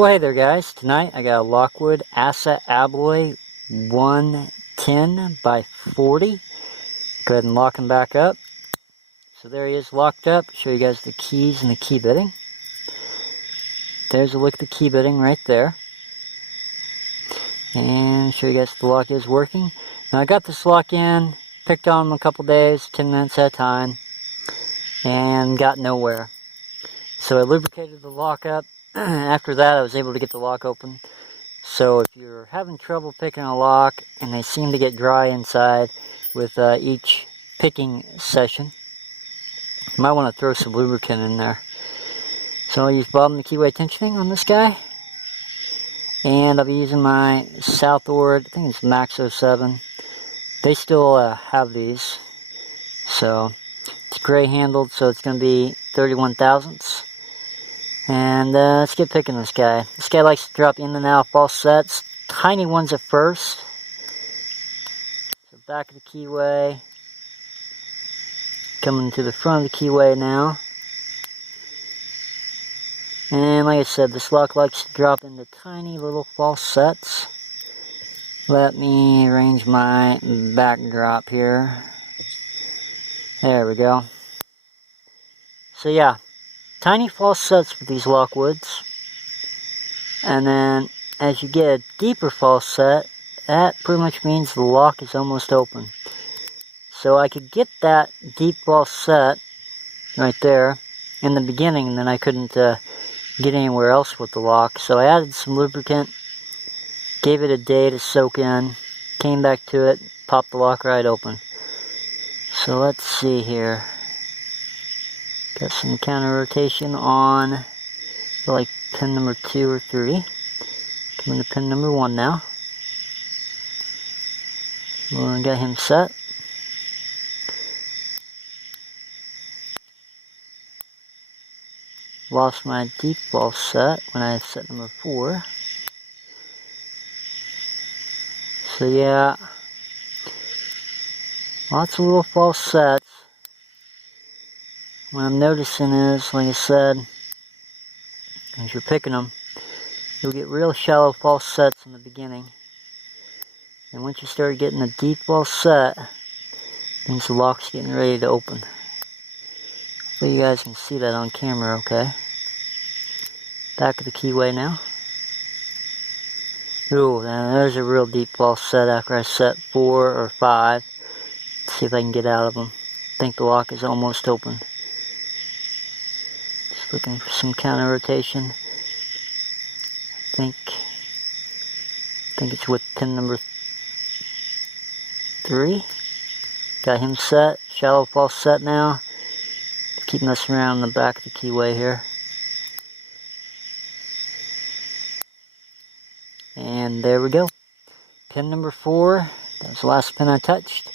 Well, hey there guys, tonight I got a Lockwood ASSA ABLOY 110 by 40. Go ahead and lock him back up. So there he is locked up. Show you guys the keys and the key bitting. There's a look at the key bitting right there. And show you guys the lock is working. Now I got this lock in, picked on him a couple days, 10 minutes at a time, and got nowhere. So I lubricated the lock up. After that, I was able to get the lock open. So if you're having trouble picking a lock and they seem to get dry inside with each picking session, you might want to throw some lubricant in there. So I'll use bobbin the keyway tensioning on this guy. And I'll be using my Southord, I think it's Max 07. They still have these. So it's gray handled, so it's going to be 31 thousandths. And let's get picking this guy. This guy likes to drop in and out of false sets. Tiny ones at first. So back of the keyway. Coming to the front of the keyway now. And like I said, this lock likes to drop into tiny little false sets. Let me arrange my backdrop here. There we go. So yeah. Tiny false sets with these Lockwoods, and then as you get a deeper false set, that pretty much means the lock is almost open. So I could get that deep false set right there in the beginning, and then I couldn't get anywhere else with the lock. So I added some lubricant, gave it a day to soak in, came back to it, popped the lock right open. So let's see here. Got some counter rotation on like pin number 2 or 3. Coming to pin number 1 now. We'll get him set. Lost my deep false set when I set number 4. So yeah, lots of little false sets. What I'm noticing is, like I said, as you're picking them, you'll get real shallow false sets in the beginning. And once you start getting a deep false set, it means the lock's getting ready to open. So you guys can see that on camera, okay? Back of the keyway now. Ooh, now there's a real deep false set after I set 4 or 5. Let's see if I can get out of them. I think the lock is almost open. Looking for some counter rotation. I think it's with pin number 3. Got him set. Shallow false set now. Keep messing around in the back of the keyway here. And there we go. Pin number 4. That was the last pin I touched.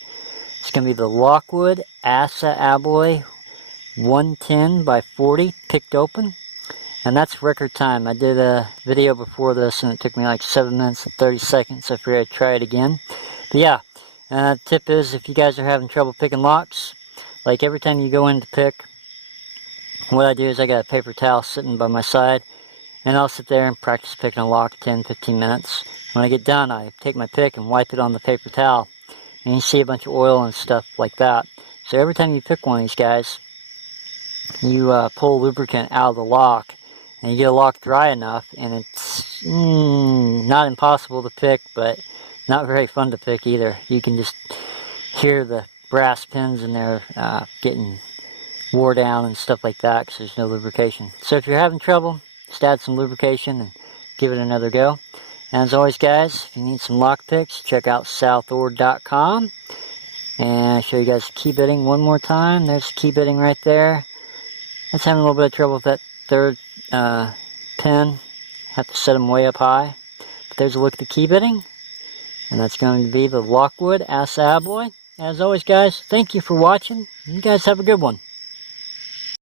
It's going to be the Lockwood ASSA ABLOY 110 by 40 picked open, and that's record time. I did a video before this and it took me like 7 minutes and 30 seconds. I figured I'd try it again. But yeah, tip is, if you guys are having trouble picking locks, like every time you go in to pick, what I do is I got a paper towel sitting by my side, and I'll sit there and practice picking a lock 10-15 minutes. When I get done, I take my pick and wipe it on the paper towel, and you see a bunch of oil and stuff like that. So every time you pick one of these guys, you pull lubricant out of the lock, and you get a lock dry enough, and it's not impossible to pick, but not very fun to pick either. You can just hear the brass pins in there getting wore down and stuff like that because there's no lubrication. So if you're having trouble, just add some lubrication and give it another go. And as always guys, if you need some lock picks, check out Southord.com. And I'll show you guys the key bitting one more time. There's the key bitting right there. I was having a little bit of trouble with that third pin. Have to set them way up high. But there's a look at the key bitting. And that's going to be the Lockwood ASSA ABLOY. As always guys, thank you for watching. You guys have a good one.